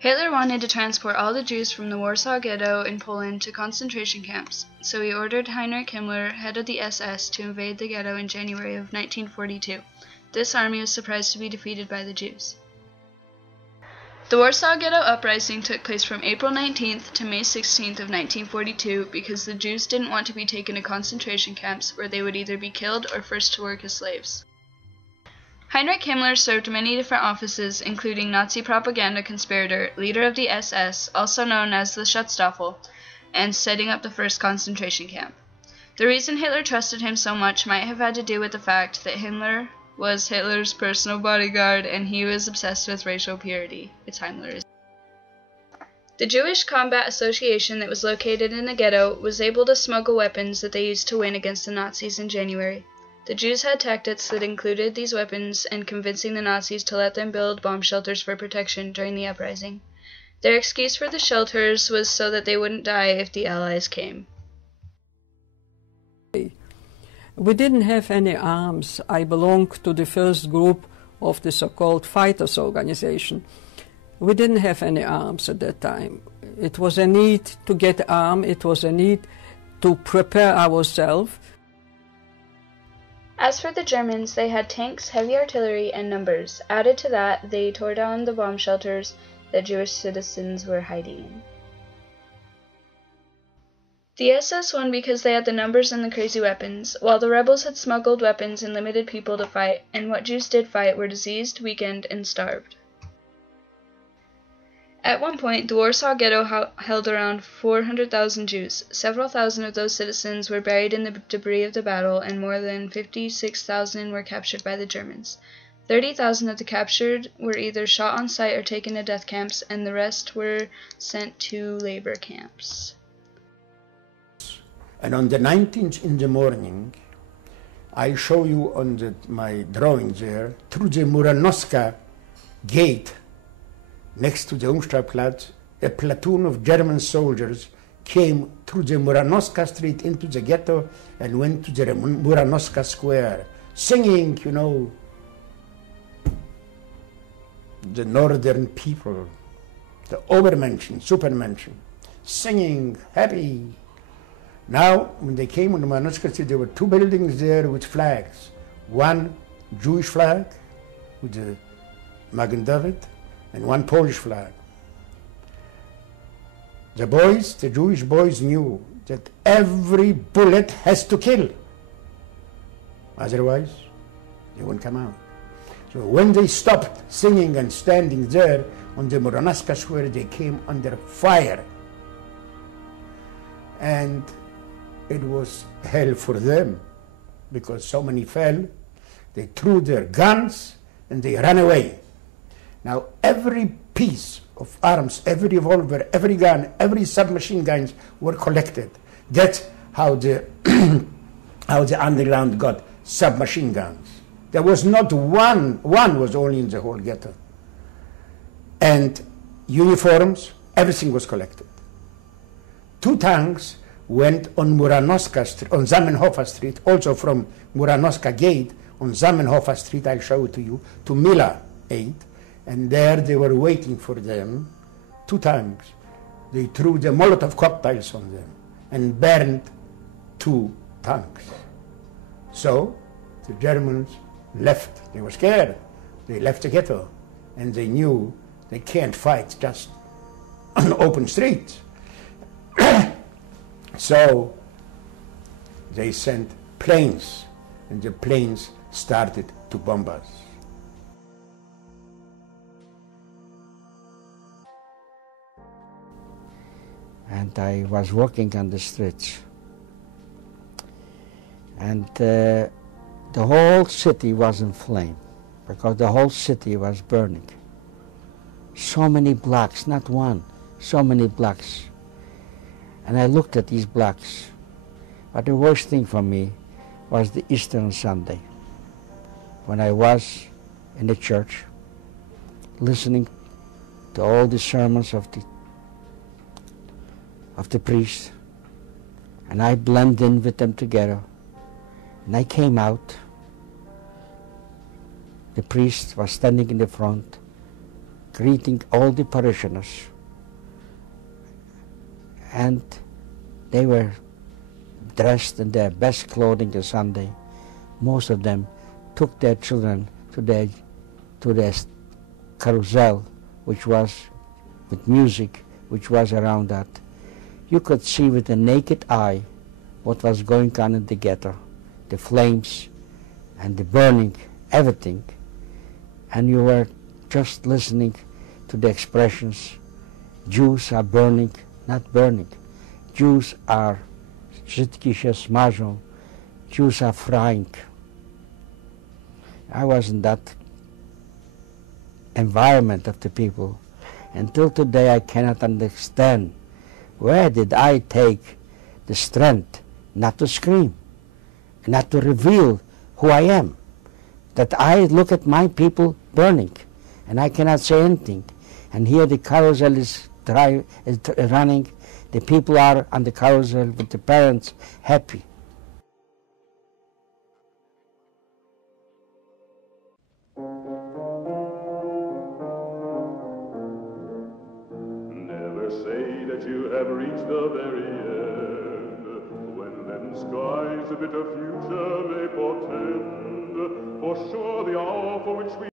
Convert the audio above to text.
Hitler wanted to transport all the Jews from the Warsaw Ghetto in Poland to concentration camps, so he ordered Heinrich Himmler, head of the SS, to invade the ghetto in January of 1942. This army was surprised to be defeated by the Jews. The Warsaw Ghetto Uprising took place from April 19th to May 16th of 1942 because the Jews didn't want to be taken to concentration camps where they would either be killed or forced to work as slaves. Heinrich Himmler served many different offices, including Nazi propaganda conspirator, leader of the SS, also known as the Schutzstaffel, and setting up the first concentration camp. The reason Hitler trusted him so much might have had to do with the fact that Himmler was Hitler's personal bodyguard and he was obsessed with racial purity. It's Himmler. The Jewish Combat Association that was located in the ghetto was able to smuggle weapons that they used to win against the Nazis in January. The Jews had tactics that included these weapons and convincing the Nazis to let them build bomb shelters for protection during the uprising. Their excuse for the shelters was so that they wouldn't die if the Allies came. We didn't have any arms. I belonged to the first group of the so-called fighters organization. We didn't have any arms at that time. It was a need to get armed. It was a need to prepare ourselves. As for the Germans, they had tanks, heavy artillery, and numbers. Added to that, they tore down the bomb shelters that Jewish citizens were hiding in. The SS won because they had the numbers and the crazy weapons, while the rebels had smuggled weapons and limited people to fight, and what Jews did fight were diseased, weakened, and starved. At one point, the Warsaw Ghetto held around 400,000 Jews. Several thousand of those citizens were buried in the debris of the battle, and more than 56,000 were captured by the Germans. 30,000 of the captured were either shot on sight or taken to death camps, and the rest were sent to labor camps. And on the 19th in the morning, I show you on my drawing there, through the Muranowska gate, next to the Umstadtplatz, a platoon of German soldiers came through the Muranowska street into the ghetto and went to the Muranowska square, singing, you know, the northern people, the Obermenschen, Supermenschen, singing, happy. Now, when they came on the Muranowska street, there were two buildings there with flags. One Jewish flag with the Magen David, and one Polish flag. The boys, the Jewish boys, knew that every bullet has to kill. Otherwise, they won't come out. So when they stopped singing and standing there on the Muranowska square, they came under fire. And it was hell for them, because so many fell. They threw their guns and they ran away. Now every piece of arms, every revolver, every gun, every submachine guns were collected. That's how the how the underground got submachine guns. There was not one was only in the whole ghetto. And uniforms, everything was collected. 2 tanks went on Muranowska Street, on Zamenhofer Street, also from Muranowska Gate on Zamenhofer Street, I'll show it to you, to Mila 8. And there they were waiting for them, 2 tanks. They threw the Molotov cocktails on them and burned 2 tanks. So the Germans left. They were scared. They left the ghetto. And they knew they can't fight just on open streets. So they sent planes, and the planes started to bomb us. And I was walking on the streets, and the whole city was in flame, because the whole city was burning. So many blocks, not one, so many blocks. And I looked at these blocks, but the worst thing for me was the Easter Sunday, when I was in the church, listening to all the sermons of the priest, and I blended in with them together. And I came out. The priest was standing in the front, greeting all the parishioners. And they were dressed in their best clothing on Sunday. Most of them took their children to their carousel, which was with music, which was around that. You could see with the naked eye what was going on in the ghetto, the flames and the burning, everything. And you were just listening to the expressions, Jews are burning, not burning. Jews are Żydki się smażą, Jews are frying. I was in that environment of the people. Until today I cannot understand where did I take the strength not to scream, not to reveal who I am. That I look at my people burning and I cannot say anything. And here the carousel is running. The people are on the carousel with the parents happy. Never say that you have reached the very end, when leaden skies a bitter future may portend. For sure the hour for which we